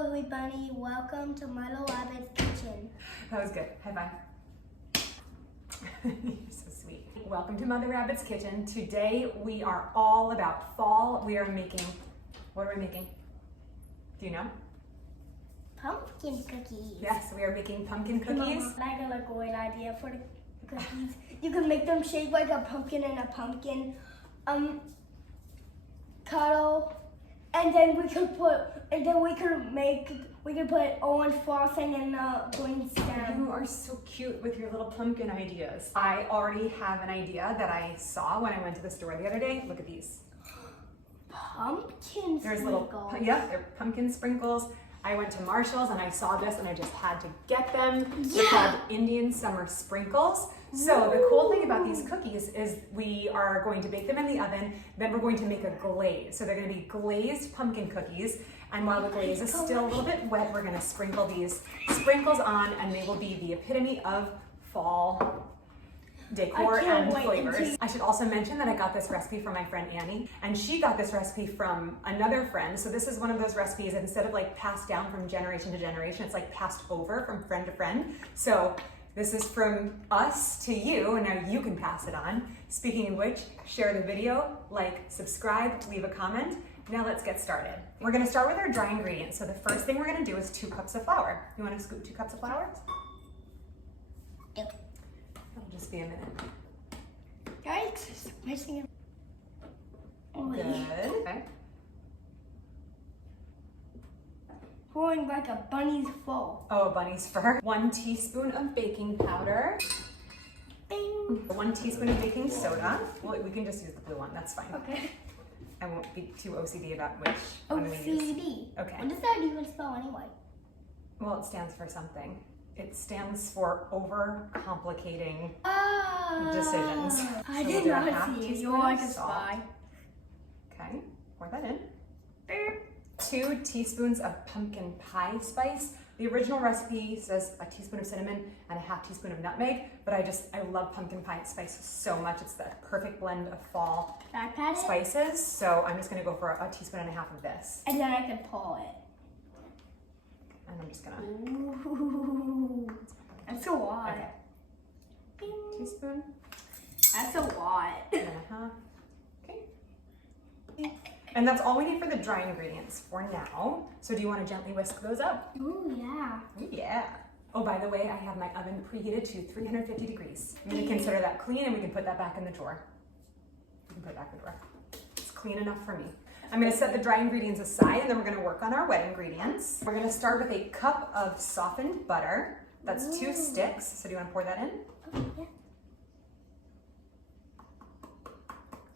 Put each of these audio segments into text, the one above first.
Hello everybody, welcome to Milo Rabbit's Kitchen. That was good. High five. You're so sweet. Welcome to Mother Rabbit's Kitchen. Today we are all about fall. We are making, what are we making? Do you know? Pumpkin cookies. Yes, we are making pumpkin cookies. Mama, I got a great idea for the cookies. You can make them shaped like a pumpkin and a pumpkin cuddle. And then we could put orange frosting and green stem. You are so cute with your little pumpkin ideas. I already have an idea that I saw when I went to the store the other day. Look at these. Pumpkin There's sprinkles. they're pumpkin sprinkles. I went to Marshall's and I saw this and I just had to get them. Yeah. They're called Indian Summer Sprinkles. So the cool thing about these cookies is we are going to bake them in the oven, then we're going to make a glaze. So they're going to be glazed pumpkin cookies. And while the glaze is still a little bit wet, we're going to sprinkle these sprinkles on and they will be the epitome of fall decor and flavors. I should also mention that I got this recipe from my friend Annie, and she got this recipe from another friend. So this is one of those recipes that instead of like passed down from generation to generation, it's like passed over from friend to friend. So this is from us to you, and now you can pass it on. Speaking of which, share the video, like, subscribe, leave a comment. Now let's get started. We're gonna start with our dry ingredients. So the first thing we're gonna do is 2 cups of flour. You wanna scoop 2 cups of flour? Yep. That'll just be a minute. Guys, mixing it. Good. Okay. Pouring like a bunny's fur. Oh, a bunny's fur. 1 teaspoon of baking powder. Bing. 1 teaspoon of baking soda. Well, we can just use the blue one, that's fine. Okay. I won't be too OCD about which one we use. OCD. Okay. What does that even spell anyway? Well, it stands for something. It stands for over-complicating decisions. I So did we'll do a not half see you. teaspoon You're of like a salt. spy. Okay, pour that in. 2 teaspoons of pumpkin pie spice. The original recipe says a teaspoon of cinnamon and a half teaspoon of nutmeg, but I love pumpkin pie spice so much. It's the perfect blend of fall spices. So I'm just gonna go for a teaspoon and a half of this. And then I can pull it. And I'm just gonna. Ooh, that's a lot. Okay. Bing. Teaspoon That's a lot. and a half. Okay. And that's all we need for the dry ingredients for now. So do you want to gently whisk those up? Ooh, yeah. Ooh, yeah. Oh, by the way, I have my oven preheated to 350 degrees. I'm going to consider that clean and we can put that back in the drawer. We can put it back in the drawer. It's clean enough for me. I'm going to set the dry ingredients aside and then we're going to work on our wet ingredients. We're going to start with a cup of softened butter. That's 2 sticks. So do you want to pour that in? Yeah.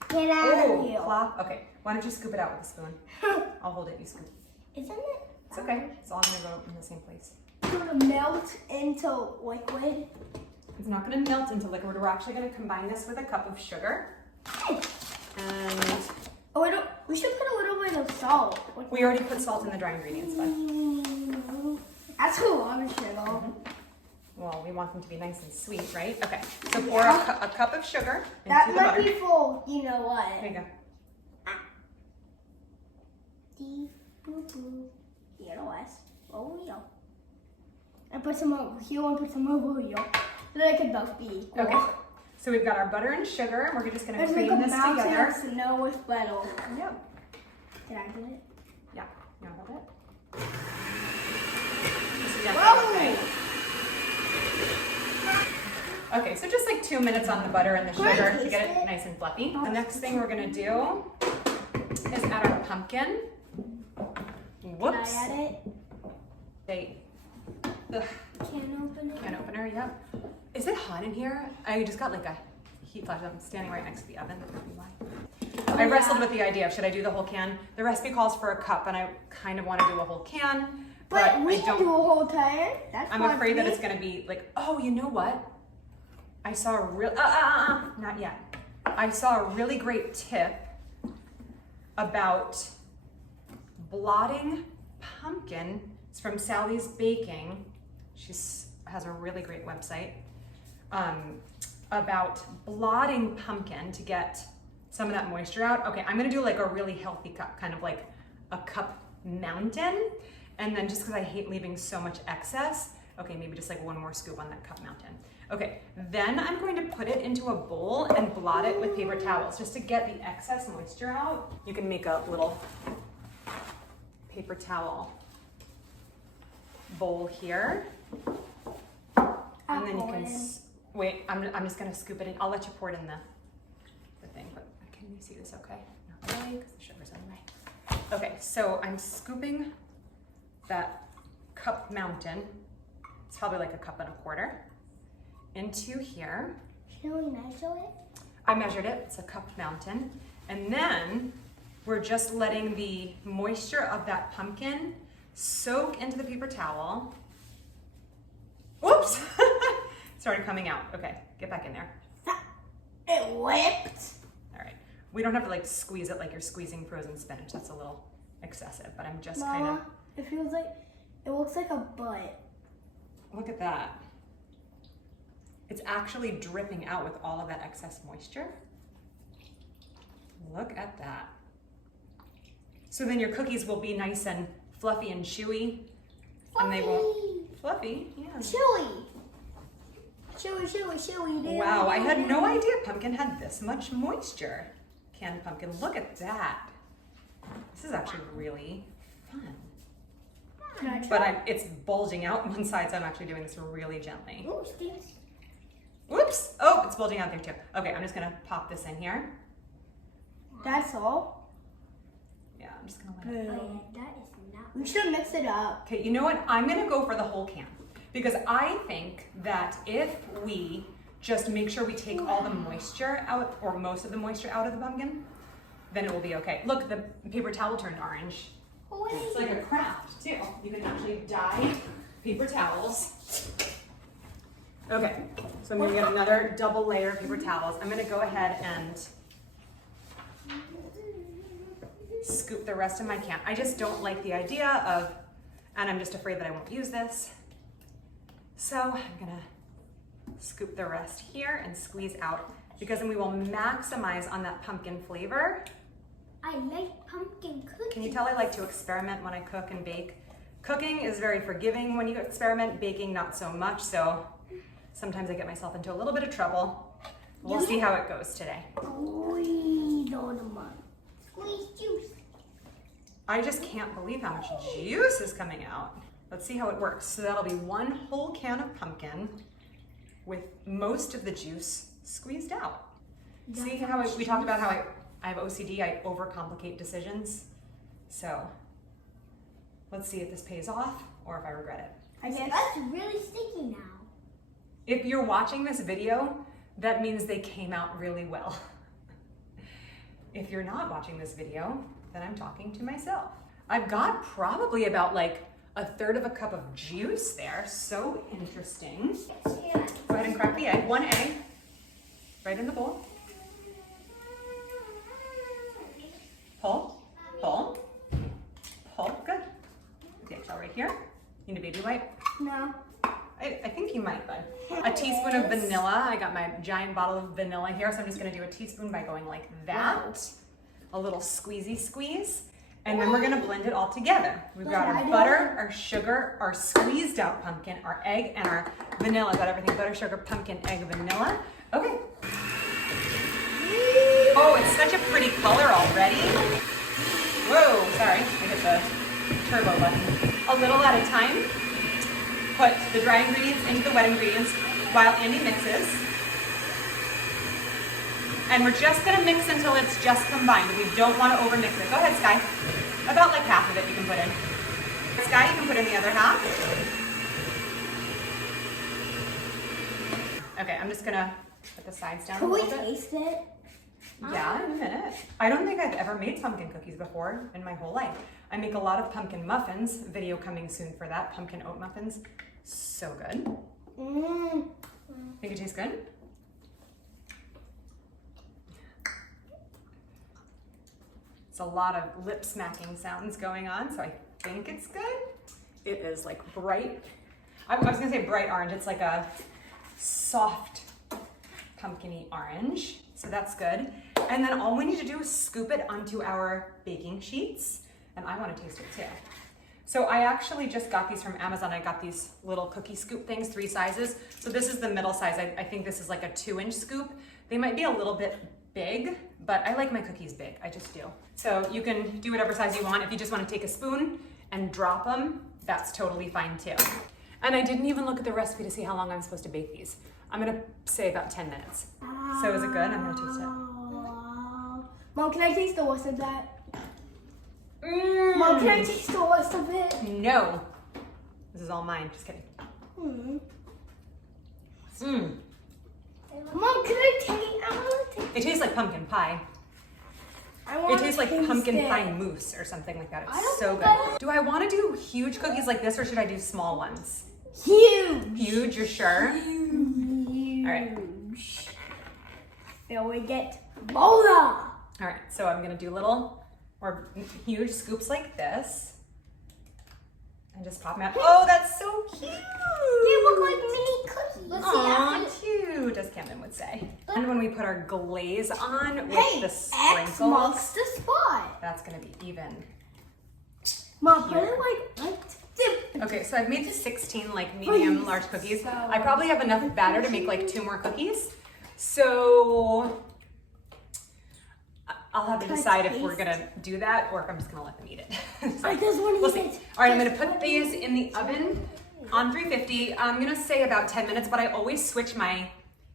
Get out of here. Plop. Okay. Why don't you scoop it out with a spoon? I'll hold it, you scoop. Isn't it? It's okay. It's all going to go in the same place. It's going to melt into liquid. It's not going to melt into liquid. We're actually going to combine this with a cup of sugar. And We should put a little bit of salt. we already put salt in the dry ingredients, bud. That's a lot of sugar. Well, we want them to be nice and sweet, right? Okay, so pour a cup of sugar into That the might butter. be full, you know what? There you go. Here the West. Oh, yeah. And put some over here and put some over here. So they can both be equal. Okay, so we've got our butter and sugar, and we're just going to Let's make cream a this mountain together. of snow with butter. Yep. Did I do it? Yeah, you want to hold it? Just gently, Whoa! Okay, so just like 2 minutes on the butter and the Can I sugar to taste get it it? nice and fluffy. The next thing we're going to do is add our pumpkin. Whoops. Can I add it? Ugh. Can opener. Can opener, yep. Is it hot in here? I just got like a heat flash. I'm standing right next to the oven. That might be why. I wrestled with the idea of should I do the whole can? The recipe calls for a cup, and I kind of want to do a whole can, but we I can don't. do a whole can. That's I'm fine afraid for that me. it's going to be like, oh, you know what? I saw a real, not yet. I saw a really great tip about blotting pumpkin. It's from Sally's Baking. She has a really great website about blotting pumpkin to get some of that moisture out. Okay, I'm gonna do like a really healthy cup, kind of like a cup mountain. And then just because I hate leaving so much excess, okay, maybe just like one more scoop on that cup mountain. Okay, then I'm going to put it into a bowl and blot it with paper towels just to get the excess moisture out. You can make a little paper towel bowl here. And then you can, wait, I'm just gonna scoop it in. I'll let you pour it in the thing, but can you see this okay? Not really, because the sugar's in the way. Okay, so I'm scooping that cup mountain, it's probably like 1.25 cups, into here. Can we measure it? I measured it, it's a cup mountain. And then we're just letting the moisture of that pumpkin soak into the paper towel. Whoops! Started coming out. Okay, get back in there. It whipped. All right. We don't have to like squeeze it like you're squeezing frozen spinach. That's a little excessive, but I'm just kind of... It feels like, it looks like a butt. Look at that. It's actually dripping out with all of that excess moisture. Look at that. So then your cookies will be nice and fluffy and chewy. Fluffy. And they won't... Fluffy, yeah. Chewy. Chewy. Wow, I had no idea pumpkin had this much moisture. Canned pumpkin, look at that. This is actually really fun. Can I try? But it's bulging out one side, so I'm actually doing this really gently. Ooh, stinks. Whoops! Oh, it's bulging out there too. Okay, I'm just gonna pop this in here. That's all? Yeah, I'm just gonna let it. Oh, yeah, that is not. We should mix it up. Okay, you know what? I'm gonna go for the whole can because I think that if we just make sure we take all the moisture out or most of the moisture out of the pumpkin, then it will be okay. Look, the paper towel turned orange. It's like a craft too. You can actually dye paper towels. Okay, so I'm gonna get another double layer of paper towels. I'm gonna go ahead and scoop the rest of my can. I just don't like the idea of, and I'm just afraid that I won't use this. So I'm gonna scoop the rest here and squeeze out because then we will maximize on that pumpkin flavor. I like pumpkin cookies. Can you tell I like to experiment when I cook and bake? Cooking is very forgiving when you experiment, baking not so much, so sometimes I get myself into a little bit of trouble. We'll see how it goes today. Squeeze on the mug. Squeeze juice. I just can't believe how much juice is coming out. Let's see how it works. So that'll be one whole can of pumpkin with most of the juice squeezed out. See how we talked about how I have OCD, I overcomplicate decisions. So let's see if this pays off or if I regret it. I guess that's really sticky now. If you're watching this video, that means they came out really well. If you're not watching this video, then I'm talking to myself. I've got probably about like 1/3 cup of juice there. So interesting. Yeah. Go ahead and crack the egg. 1 egg, right in the bowl. Pull, pull, pull, good. Okay, so right here. You need a baby wipe? No. I think you might, bud. A teaspoon of vanilla. I got my giant bottle of vanilla here, so I'm just gonna do a teaspoon by going like that. A little squeezy squeeze. And then we're gonna blend it all together. We've got our butter, our sugar, our squeezed out pumpkin, our egg, and our vanilla. Got everything, butter, sugar, pumpkin, egg, vanilla. Okay. Oh, it's such a pretty color already. Whoa, sorry, I hit the turbo button. A little at a time. Put the dry ingredients into the wet ingredients while Andy mixes. And we're just gonna mix until it's just combined. We don't wanna overmix it. Go ahead, Sky. About like half of it you can put in. Sky, you can put in the other half. Okay, I'm just gonna put the sides down a little bit. Can we taste it? Yeah, in a minute. I don't think I've ever made pumpkin cookies before in my whole life. I make a lot of pumpkin muffins. Video coming soon for that. Pumpkin oat muffins. So good. Think it tastes good? It's a lot of lip smacking sounds going on, so I think it's good. It is like bright. I was gonna say bright orange. It's like a soft pumpkin-y orange. So that's good. And then all we need to do is scoop it onto our baking sheets. And I want to taste it too. So I actually just got these from Amazon. I got these little cookie scoop things, 3 sizes. So this is the middle size. I think this is like a 2-inch scoop. They might be a little bit big, but I like my cookies big. I just do. So you can do whatever size you want. If you just want to take a spoon and drop them, that's totally fine too. And I didn't even look at the recipe to see how long I'm supposed to bake these. I'm gonna say about 10 minutes. So is it good? I'm gonna taste it. Mom, can I taste the worst of that? Mom, can I taste the worst of it? No. This is all mine. Just kidding. Mom, can I taste? I want to taste. It tastes like pumpkin pie. It tastes like pumpkin pie mousse or something like that. It's so good. Do I want to do huge cookies like this or should I do small ones? Huge. Huge, you're sure? Huge. All right. Then we get bola. All right, so I'm gonna do little or huge scoops like this and just pop them out. Oh, that's so cute. They look like mini cookies. Let's Aw, cute, as Camden would say. And when we put our glaze on with the sprinkles, X marks the spot. that's gonna be even. Mom, put it like Okay, so I've made 16 like medium large cookies. I probably have enough batter to make like 2 more cookies. So I'll have to decide if we're gonna do that or if I'm just gonna let them eat it. So, we'll see. All right, I'm gonna put these in the oven on 350. I'm gonna say about 10 minutes, but I always switch my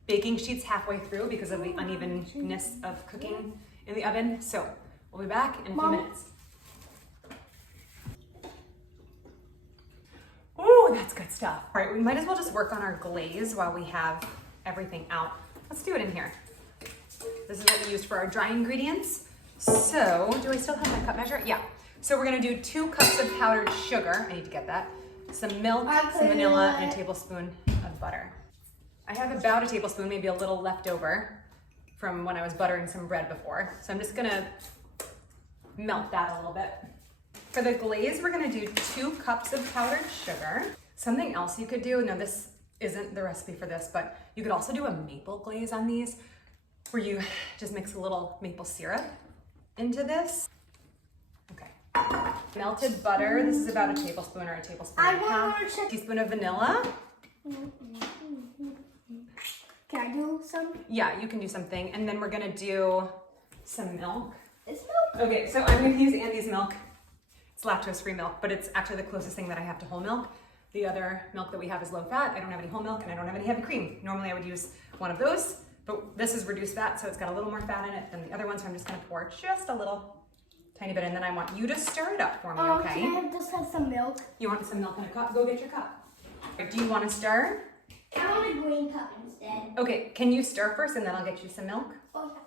baking sheets halfway through because of the unevenness of cooking in the oven. So we'll be back in a few minutes. Ooh, that's good stuff. All right, we might as well just work on our glaze while we have everything out. Let's do it in here. This is what we used for our dry ingredients. So, do I still have my cup measure? Yeah. So we're gonna do 2 cups of powdered sugar. I need to get that. Some milk, some vanilla, and a tablespoon of butter. I have about a tablespoon, maybe a little left over from when I was buttering some bread before. So I'm just gonna melt that a little bit. For the glaze, we're gonna do 2 cups of powdered sugar. Something else you could do, no, this isn't the recipe for this, but you could also do a maple glaze on these, where you just mix a little maple syrup into this. Okay. Melted butter, this is about a tablespoon or a tablespoon and a half. Teaspoon of vanilla. Can I do some? Yeah, you can do something. And then we're gonna do some milk. It's milk. Okay, so I'm gonna use Andy's milk. It's lactose-free milk, but it's actually the closest thing that I have to whole milk. The other milk that we have is low fat. I don't have any whole milk and I don't have any heavy cream. Normally I would use one of those, but this is reduced fat, so it's got a little more fat in it than the other one, so I'm just gonna pour just a little tiny bit, and then I want you to stir it up for me, okay? Can I just have some milk? You want some milk in a cup? Go get your cup. Do you want to stir? I want a green cup instead. Okay, can you stir first and then I'll get you some milk? Oh, yeah.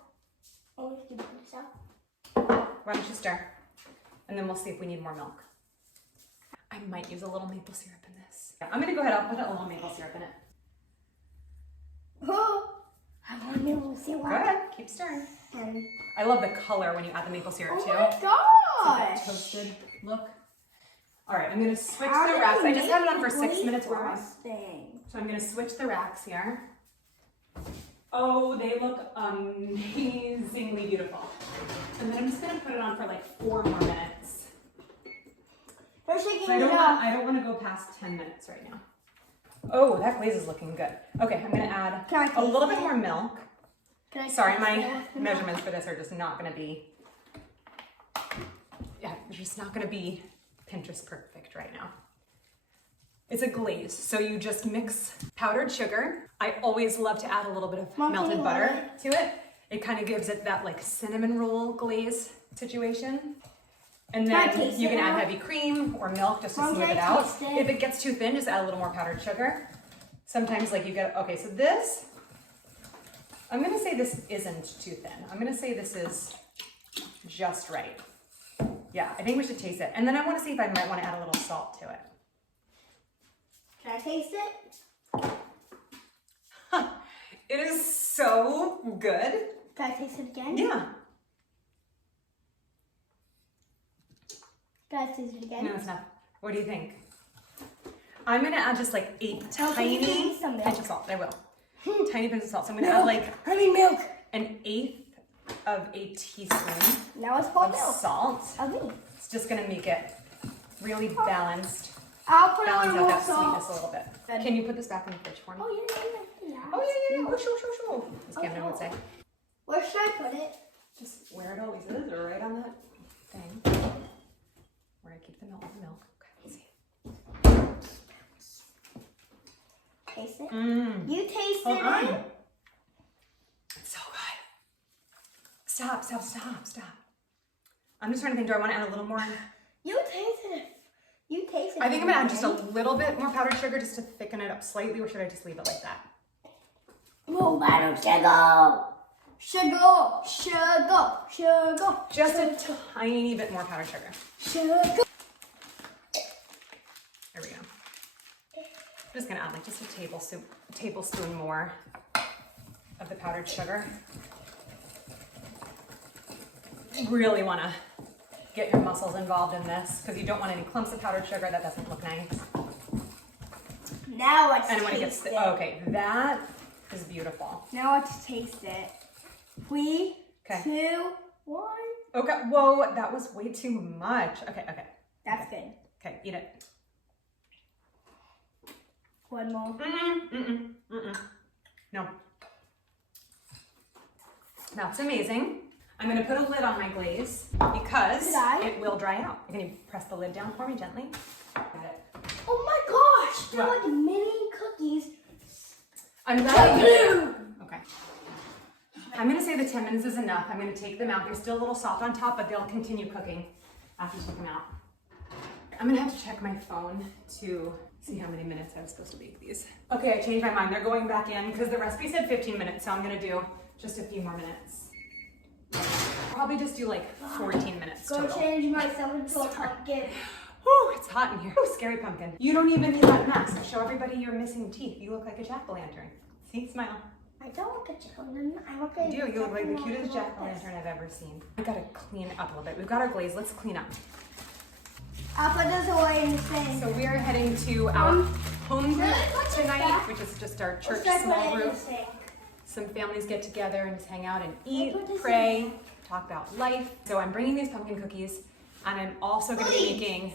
Oh, you put this out. Why don't you stir? And then we'll see if we need more milk. I might use a little maple syrup in this. Yeah, I'm gonna go ahead, I'll put a little maple syrup in it. Oh, I want maple syrup. Go ahead, keep stirring. I love the color when you add the maple syrup too. Oh my It's gosh. like a toasted look. All right, I'm gonna switch the racks. I just had it on for 6 minutes. Where am I? So I'm gonna switch the racks here. Oh, they look amazingly beautiful. And then I'm just gonna put it on for like 4 more minutes. We're shaking So it up. I don't want to go past 10 minutes right now. Oh, that glaze is looking good. Okay, I'm gonna add a little bit more milk. Sorry, my measurements for this are just not gonna be, they're just not gonna be Pinterest perfect right now. It's a glaze, so you just mix powdered sugar. I always love to add a little bit of melted butter to it. It kind of gives it that like cinnamon roll glaze situation. And then you can add heavy cream or milk just to smooth it out. If it gets too thin, just add a little more powdered sugar. Sometimes like you get, okay, so this, I'm gonna say this isn't too thin. I'm gonna say this is just right. Yeah, I think we should taste it. And then I wanna see if I might wanna add a little salt to it. Can I taste it? It is so good. Can I taste it again? Yeah. Can I taste it again? No, it's not. What do you think? I'm gonna add just like a tiny pinch of salt. I will. Tiny pinch of salt. So I'm gonna add like milk. 1/8 of a teaspoon Now it's called of milk. salt. Of me. It's just gonna make it really balanced. I'll put Balance on out more that sweetness a salt. little bit. Can you put this back in the fridge for me? Oh, yeah. Oh, yeah. Oh, sure. As Camden would say. Where should I put it? Just where it always is, or right on that thing. Where I keep the milk. Okay, let's see. Taste it? Mmm. You tasted Hold on. it? It's so good. Stop. I'm just trying to think, do I want to add a little more? You tasted it. I think I'm going to add just a little bit more powdered sugar just to thicken it up slightly, or should I just leave it like that? More powdered sugar. Sugar. Just a tiny bit more powdered sugar. Sugar. There we go. I'm just going to add like just a tablespoon more of the powdered sugar. You really want to get your muscles involved in this because you don't want any clumps of powdered sugar. That doesn't look nice. Now let's And when it taste gets it. okay, that is beautiful. Now let's taste it. 3, 2, 1. Okay. Whoa, that was way too much. Okay. That's good. Okay, eat it. One more. No. That's amazing. I'm going to put a lid on my glaze because it will dry out. Can you press the lid down for me gently? Got it. Oh my gosh! They're like mini cookies. I'm glad Okay. I'm going to say the 10 minutes is enough. I'm going to take them out. They're still a little soft on top, but they'll continue cooking after you take them out. I'm going to have to check my phone to see how many minutes I was supposed to bake these. Okay, I changed my mind. They're going back in because the recipe said 15 minutes, so I'm going to do just a few more minutes. Probably just do like 14 minutes Go total. change myself into a pumpkin. Whew, it's hot in here. Ooh, scary pumpkin. You don't even need that mask. Show everybody your missing teeth. You look like a jack-o'-lantern. See, smile. I don't look at jack-o'-lantern. I look at You do. You look like the cutest jack-o'-lantern I've ever seen. I gotta clean up a little bit. We've got our glaze. Let's clean up. I'll put this away in the sink. So we are heading to our home group what's tonight, that? which is just our church Should I put small it in group. the sink? Some families get together and just hang out and eat, put this pray, talk about life. So I'm bringing these pumpkin cookies, and I'm also going to be making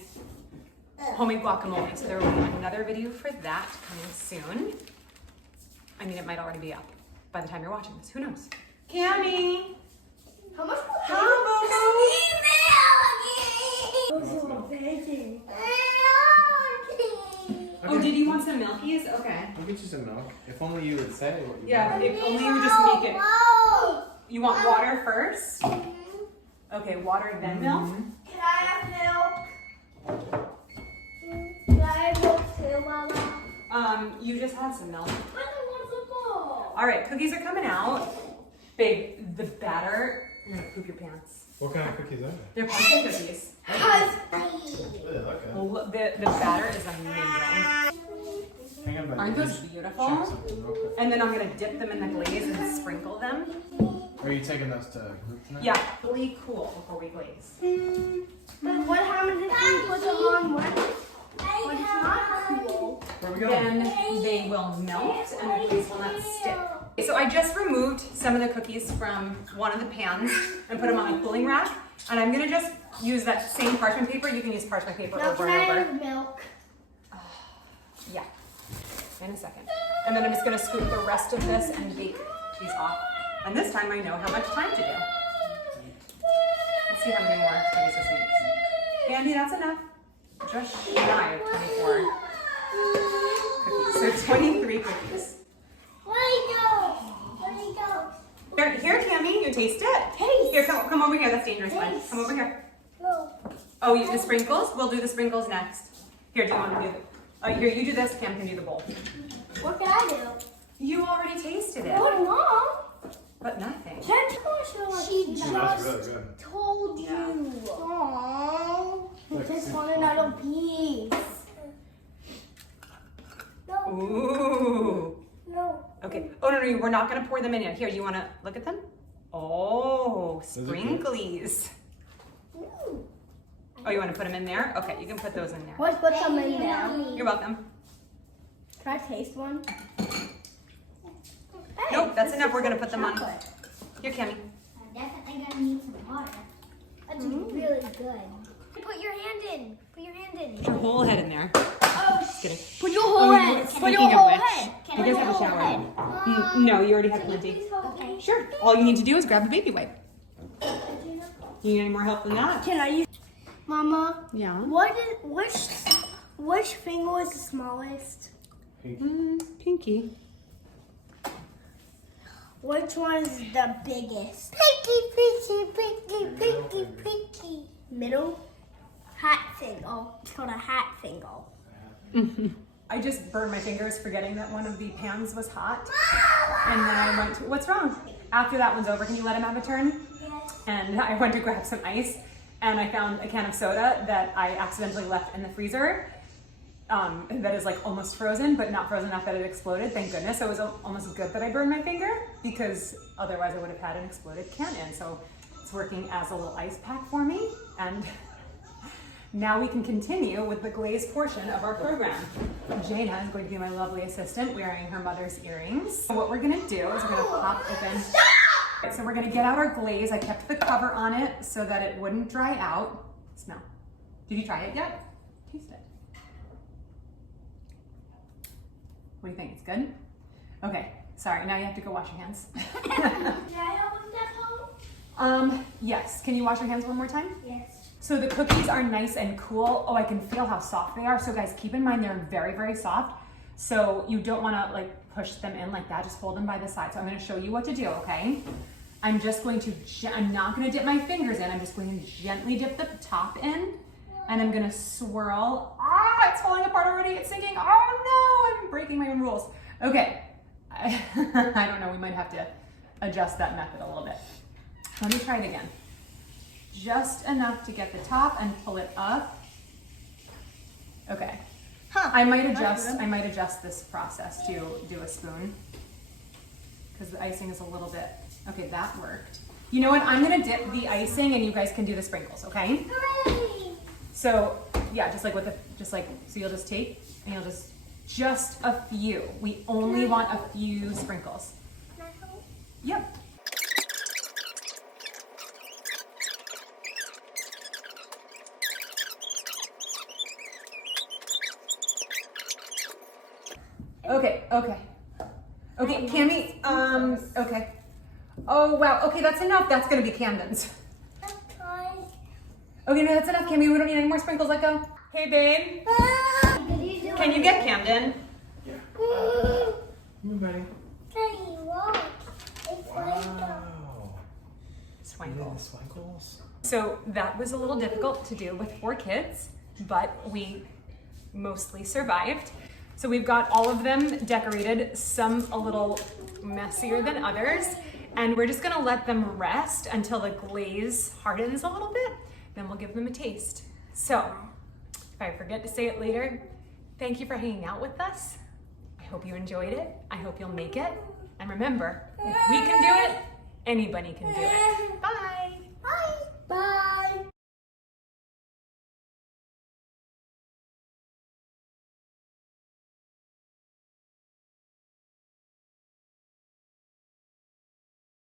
homemade guacamole. So there will be another video for that coming soon. I mean, it might already be up by the time you're watching this. Who knows? Cammy! How much more? Oh, did you want some milkies? Okay. I'll get you some milk. If only you would say what you Yeah, want. if only you would just make it. You want water first? Okay, water then milk? Can I have milk? Can I have milk too, Mama? You just had some milk. I don't want some more. All right, cookies are coming out. Babe, the batter, you're gonna poop your pants. What kind of cookies are they? They're pumpkin cookies. Okay. Well, the batter is amazing. Hang on, Aren't those check beautiful? something real quick. And then I'm gonna dip them in the glaze and sprinkle them. Are you taking those to group tonight? Yeah, really cool before we glaze. But what happens if you put them on wet? When it's not cool. Where we going? Then they will melt and the glaze will not stick. So I just removed some of the cookies from one of the pans and put them on a cooling rack. And I'm gonna just use that same parchment paper. You can use parchment paper Now over can I and over. have milk? Yeah, in a second. And then I'm just gonna scoop the rest of this and bake these off. And this time I know how much time to do. Let's see how many more cookies this week. Andy, that's enough. Just shy of 24 cookies. So 23 cookies. Here, Tammy, you taste it. Taste. Here, come over here. That's dangerous one. Taste. Come over here. No. Oh, the sprinkles? We'll do the sprinkles next. Here, do you want to do the... here, you do this. Cam can do the bowl. What can I do? You already tasted it. Oh, Mom. But nothing. She That's just really good. told Yeah. you. Aww. I just want another piece. No. Ooh. No. Okay. Oh, no, we're not going to pour them in yet. Here, you want to look at them? Oh, Those are good. sprinklies. Ooh. Oh, you want to put them in there? Okay, you can put those in there. Let's put some in there. You're welcome. Can I taste one? Hey, Nope, that's this enough. is We're gonna like put them on. chocolate. Here, Cammy. I'm definitely gonna need some water. That's really good. Put your hand in. Put your hand in. Put your whole head in there. Oh, Just kidding. put your whole head. Put Speaking your of whole which, head. you guys have a shower. No, you already have plenty. Okay. Sure. All you need to do is grab a baby wipe. You need any more help than that? Can I use? Mama. Yeah. Which finger is the smallest? Pinky. Which one is the biggest? Pinky. Middle? Hat finger. Oh, it's called a hat finger. I just burned my fingers forgetting that one of the pans was hot. And then I went to, what's wrong? After that one's over, can you let him have a turn? Yes. And I went to grab some ice and I found a can of soda that I accidentally left in the freezer. That is like almost frozen, but not frozen enough that it exploded, thank goodness. So it was almost good that I burned my finger because otherwise I would have had an exploded can in. So it's working as a little ice pack for me. And now we can continue with the glaze portion of our program. Jaina is going to be my lovely assistant wearing her mother's earrings. So what we're gonna do is we're gonna pop open. Right, so we're gonna get out our glaze. I kept the cover on it so that it wouldn't dry out. Smell. Did you try it yet? Taste it. What do you think? It's good? Okay, sorry, now you have to go wash your hands. Can I help with that home? Yes. Can you wash your hands one more time? Yes. So the cookies are nice and cool. Oh, I can feel how soft they are. So guys, keep in mind they're very, very soft. So you don't wanna like push them in like that. Just hold them by the side. So I'm gonna show you what to do, okay? I'm just going to, I'm not gonna dip my fingers in. I'm just going to gently dip the top in and I'm gonna swirl. Ah, it's falling apart already. It's sinking. Oh no, I'm breaking my own rules. Okay, I don't know. We might have to adjust that method a little bit. Let me try it again. Just enough to get the top and pull it up. Okay. Huh. I might adjust this process to do a spoon because the icing is a little bit, okay, that worked. You know what? I'm gonna dip the icing and you guys can do the sprinkles, okay? Hooray! So yeah, so you'll just take and you'll just a few. We only want a few sprinkles. Can I help? Yep. Okay, Cammy, okay. Oh, wow, okay, that's enough. That's gonna be Camden's. Okay, no, that's enough, Cammy. We don't need any more sprinkles, let go. Hey, babe, can you get Camden? Yeah. Come here, buddy. Wow. Swankles. Swankles. So that was a little difficult to do with 4 kids, but we mostly survived. So we've got all of them decorated, some a little messier than others, and we're just gonna let them rest until the glaze hardens a little bit, then we'll give them a taste. So, if I forget to say it later, thank you for hanging out with us. I hope you enjoyed it. I hope you'll make it. And remember, if we can do it, anybody can do it. Bye. Bye. Bye.